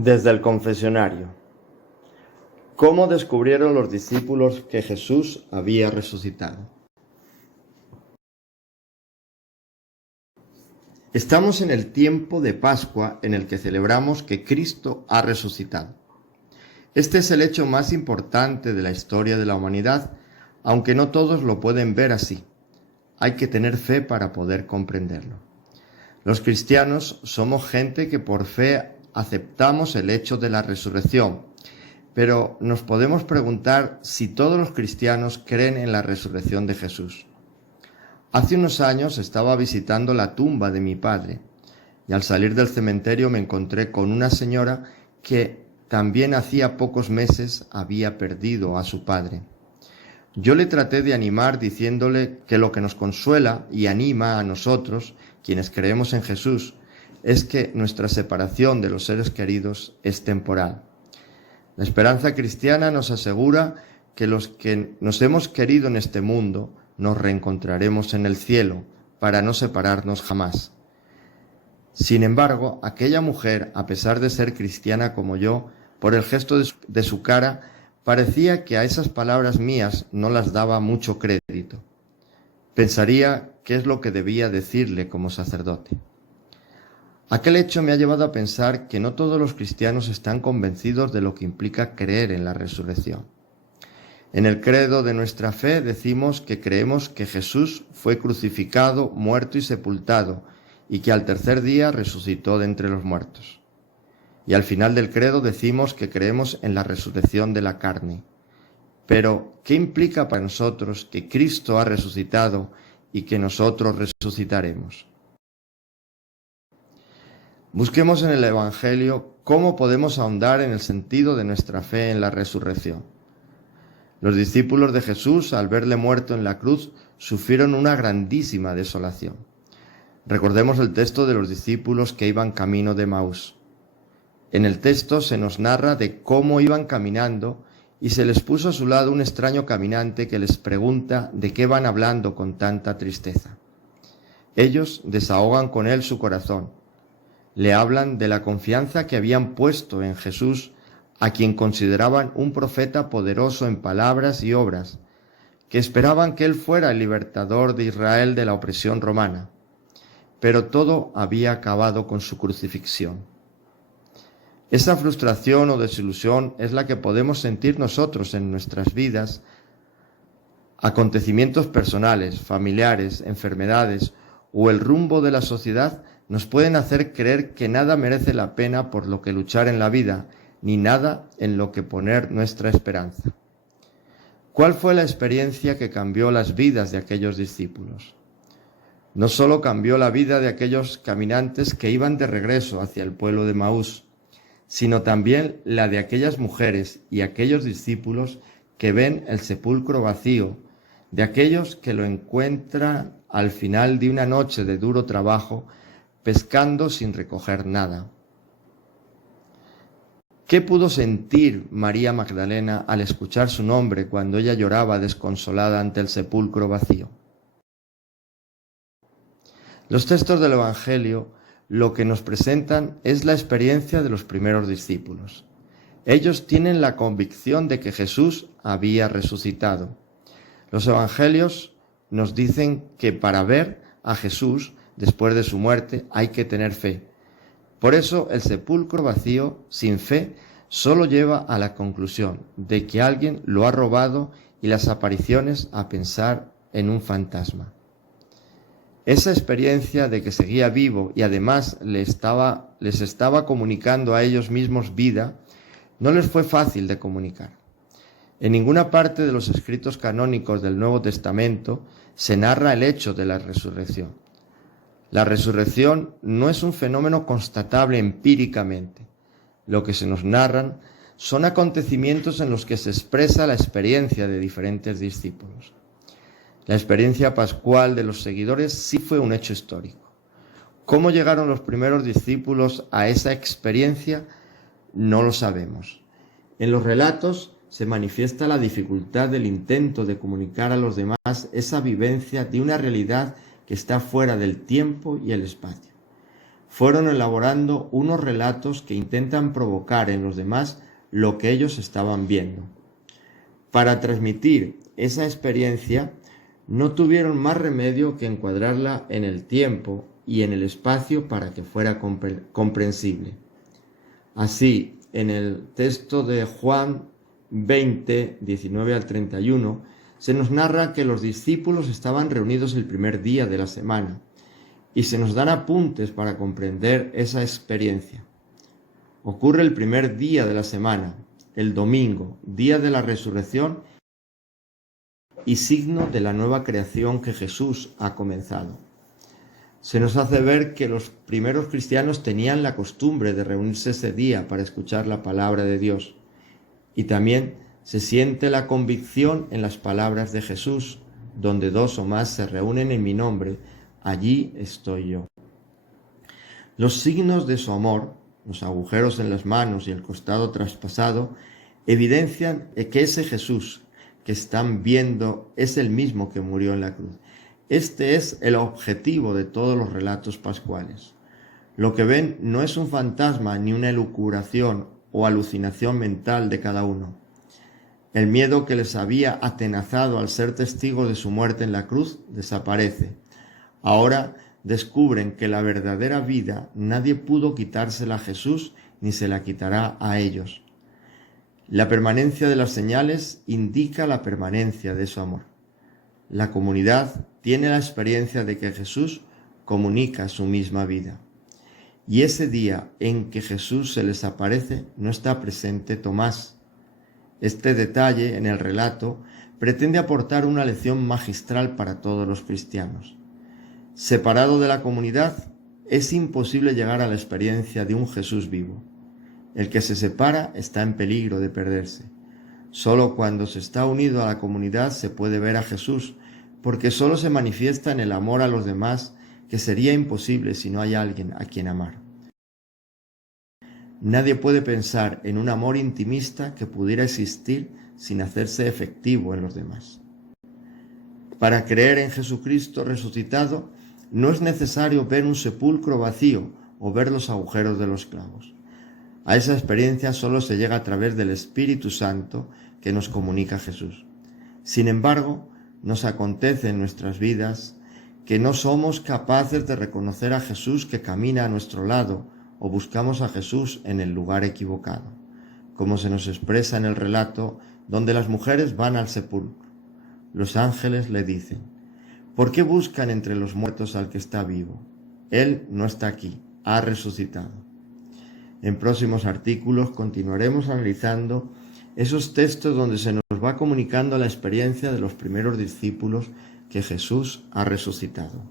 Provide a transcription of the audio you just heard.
Desde el confesionario. ¿Cómo descubrieron los discípulos que Jesús había resucitado? Estamos en el tiempo de Pascua en el que celebramos que Cristo ha resucitado. Este es el hecho más importante de la historia de la humanidad, aunque no todos lo pueden ver así. Hay que tener fe para poder comprenderlo. Los cristianos somos gente que por fe aceptamos el hecho de la resurrección, pero nos podemos preguntar si todos los cristianos creen en la resurrección de Jesús. Hace unos años estaba visitando la tumba de mi padre y al salir del cementerio me encontré con una señora que también hacía pocos meses había perdido a su padre. Yo le traté de animar diciéndole que lo que nos consuela y anima a nosotros, quienes creemos en Jesús, es que nuestra separación de los seres queridos es temporal. La esperanza cristiana nos asegura que los que nos hemos querido en este mundo nos reencontraremos en el cielo para no separarnos jamás. Sin embargo, aquella mujer, a pesar de ser cristiana como yo, por el gesto de su cara, parecía que a esas palabras mías no las daba mucho crédito. Pensaría qué es lo que debía decirle como sacerdote. Aquel hecho me ha llevado a pensar que no todos los cristianos están convencidos de lo que implica creer en la resurrección. En el credo de nuestra fe decimos que creemos que Jesús fue crucificado, muerto y sepultado, y que al tercer día resucitó de entre los muertos. Y al final del credo decimos que creemos en la resurrección de la carne. Pero, ¿qué implica para nosotros que Cristo ha resucitado y que nosotros resucitaremos? Busquemos en el Evangelio cómo podemos ahondar en el sentido de nuestra fe en la resurrección. Los discípulos de Jesús, al verle muerto en la cruz, sufrieron una grandísima desolación. Recordemos el texto de los discípulos que iban camino de Emaús. En el texto se nos narra de cómo iban caminando y se les puso a su lado un extraño caminante que les pregunta de qué van hablando con tanta tristeza. Ellos desahogan con él su corazón. Le hablan de la confianza que habían puesto en Jesús, a quien consideraban un profeta poderoso en palabras y obras, que esperaban que él fuera el libertador de Israel de la opresión romana. Pero todo había acabado con su crucifixión. Esa frustración o desilusión es la que podemos sentir nosotros en nuestras vidas. Acontecimientos personales, familiares, enfermedades o el rumbo de la sociedad nos pueden hacer creer que nada merece la pena por lo que luchar en la vida, ni nada en lo que poner nuestra esperanza. ¿Cuál fue la experiencia que cambió las vidas de aquellos discípulos? No solo cambió la vida de aquellos caminantes que iban de regreso hacia el pueblo de Emaús, sino también la de aquellas mujeres y aquellos discípulos que ven el sepulcro vacío, de aquellos que lo encuentran al final de una noche de duro trabajo, pescando sin recoger nada. ¿Qué pudo sentir María Magdalena al escuchar su nombre cuando ella lloraba desconsolada ante el sepulcro vacío? Los textos del Evangelio lo que nos presentan es la experiencia de los primeros discípulos. Ellos tienen la convicción de que Jesús había resucitado. Los Evangelios nos dicen que para ver a Jesús después de su muerte hay que tener fe. Por eso el sepulcro vacío, sin fe, solo lleva a la conclusión de que alguien lo ha robado y las apariciones a pensar en un fantasma. Esa experiencia de que seguía vivo y además les estaba comunicando a ellos mismos vida, no les fue fácil de comunicar. En ninguna parte de los escritos canónicos del Nuevo Testamento se narra el hecho de la resurrección. La resurrección no es un fenómeno constatable empíricamente. Lo que se nos narran son acontecimientos en los que se expresa la experiencia de diferentes discípulos. La experiencia pascual de los seguidores sí fue un hecho histórico. ¿Cómo llegaron los primeros discípulos a esa experiencia? No lo sabemos. En los relatos se manifiesta la dificultad del intento de comunicar a los demás esa vivencia de una realidad que está fuera del tiempo y el espacio. fueron elaborando unos relatos que intentan provocar en los demás lo que ellos estaban viendo. Para transmitir esa experiencia, no tuvieron más remedio que encuadrarla en el tiempo y en el espacio para que fuera comprensible. Así, en el texto de Juan 20, 19 al 31, se nos narra que los discípulos estaban reunidos el primer día de la semana y se nos dan apuntes para comprender esa experiencia. Ocurre el primer día de la semana, el domingo, día de la resurrección y signo de la nueva creación que Jesús ha comenzado. Se nos hace ver que los primeros cristianos tenían la costumbre de reunirse ese día para escuchar la palabra de Dios. Y también se siente la convicción en las palabras de Jesús, donde 2 o más se reúnen en mi nombre, allí estoy yo. Los signos de su amor, los agujeros en las manos y el costado traspasado, evidencian que ese Jesús que están viendo es el mismo que murió en la cruz. Este es el objetivo de todos los relatos pascuales. Lo que ven no es un fantasma ni una elucubración o alucinación mental de cada uno. El miedo que les había atenazado al ser testigos de su muerte en la cruz desaparece. Ahora descubren que la verdadera vida nadie pudo quitársela a Jesús ni se la quitará a ellos. La permanencia de las señales indica la permanencia de su amor. La comunidad tiene la experiencia de que Jesús comunica su misma vida. Y ese día en que Jesús se les aparece no está presente Tomás. Este detalle en el relato pretende aportar una lección magistral para todos los cristianos. Separado de la comunidad, es imposible llegar a la experiencia de un Jesús vivo. El que se separa está en peligro de perderse. Solo cuando se está unido a la comunidad se puede ver a Jesús, porque solo se manifiesta en el amor a los demás, que sería imposible si no hay alguien a quien amar. Nadie puede pensar en un amor intimista que pudiera existir sin hacerse efectivo en los demás. Para creer en Jesucristo resucitado, no es necesario ver un sepulcro vacío o ver los agujeros de los clavos. A esa experiencia solo se llega a través del Espíritu Santo que nos comunica Jesús. Sin embargo, nos acontece en nuestras vidas que no somos capaces de reconocer a Jesús que camina a nuestro lado o buscamos a Jesús en el lugar equivocado, como se nos expresa en el relato donde las mujeres van al sepulcro. Los ángeles le dicen: ¿por qué buscan entre los muertos al que está vivo? Él no está aquí, ha resucitado. En próximos artículos continuaremos analizando esos textos donde se nos va comunicando la experiencia de los primeros discípulos que Jesús ha resucitado.